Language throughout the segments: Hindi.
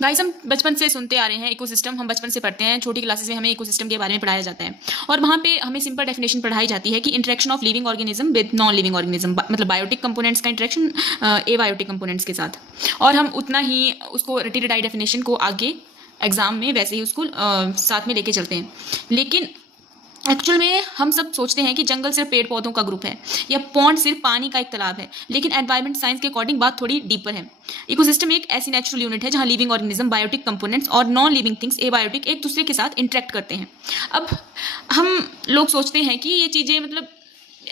गाइस, हम बचपन से सुनते आ रहे हैं इकोसिस्टम। हम बचपन से पढ़ते हैं, छोटी क्लासेस में हमें इकोसिस्टम के बारे में पढ़ाया जाता है और वहाँ पे हमें सिंपल डेफिनेशन पढ़ाई जाती है कि interaction of living organism with non living organism, मतलब बायोटिक कंपोनेंट्स का इंटरेक्शन एबायोटिक कंपोनेंट्स के साथ। और हम उतना ही उसको रटी रटाई डेफिनेशन को आगे एग्जाम में वैसे ही उसको साथ में लेके चलते हैं। लेकिन एक्चुअल में हम सब सोचते हैं कि जंगल सिर्फ पेड़ पौधों का ग्रुप है या पॉन्ड सिर्फ पानी का एक तालाब है, लेकिन एनवायरमेंट साइंस के अकॉर्डिंग बात थोड़ी डीपर है। इकोसिस्टम एक ऐसी नेचुरल यूनिट है जहां लिविंग ऑर्गेनिज्म, बायोटिक कंपोनेंट्स और नॉन लिविंग थिंग्स एबायोटिक एक दूसरे के साथ इंटरेक्ट करते हैं। अब हम लोग सोचते हैं कि ये चीज़ें मतलब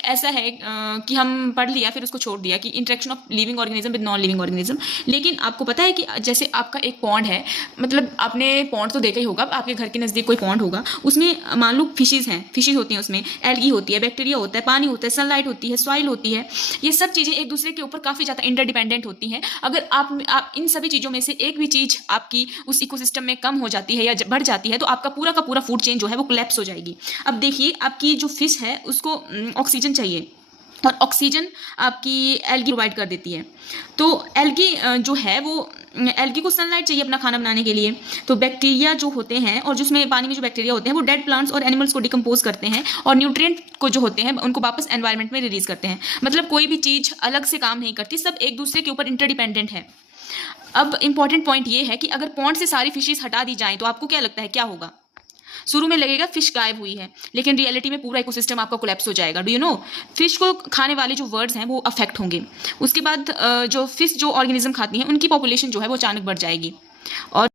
ऐसा है कि हम पढ़ लिया फिर उसको छोड़ दिया कि interaction of living organism with non living organism. लेकिन आपको पता है कि जैसे आपका एक पॉन्ड है, मतलब आपने पॉन्ड तो देखा ही होगा, आपके घर के नज़दीक कोई पॉन्ड होगा, उसमें मान लो फिशेज़ हैं, फिशेज़ होती हैं, उसमें एल्गी होती है, बैक्टीरिया होता है, पानी होता है, सनलाइट होती है, सॉइल होती है। ये सब चीज़ें एक दूसरे के ऊपर काफ़ी ज़्यादा इंटरडिपेंडेंट होती हैं। अगर आप इन सभी चीज़ों में से एक भी चीज़ आपकी उस इकोसिस्टम में कम हो जाती है या बढ़ जाती है तो आपका पूरा का पूरा फूड चेन जो है वो कोलैप्स हो जाएगी। अब देखिए, आपकी जो फिश है उसको ऑक्सीजन चाहिए और ऑक्सीजन आपकी एल्गी प्रोवाइड कर देती है। तो एल्गी जो है वो एल्गी को सनलाइट चाहिए अपना खाना बनाने के लिए। तो बैक्टीरिया जो होते हैं और जिसमें पानी में जो बैक्टीरिया होते हैं वो डेड प्लांट्स और एनिमल्स को डिकम्पोज करते हैं और न्यूट्रिएंट को जो होते हैं उनको वापस एनवायरनमेंट में रिलीज करते हैं। मतलब कोई भी चीज़ अलग से काम नहीं करती, सब एक दूसरे के ऊपर इंटरडिपेंडेंट है। अब इंपॉर्टेंट पॉइंट ये है कि अगर पॉन्ड से सारी फिशेज हटा दी जाएं तो आपको क्या लगता है क्या होगा? शुरू में लगेगा फिश गायब हुई है, लेकिन रियलिटी में पूरा इकोसिस्टम आपका कोलैप्स हो जाएगा। डू यू नो, फिश को खाने वाले जो वर्ड्स हैं वो अफेक्ट होंगे। उसके बाद जो फिश जो ऑर्गेनिज्म खाती हैं उनकी पॉपुलेशन जो है वो अचानक बढ़ जाएगी और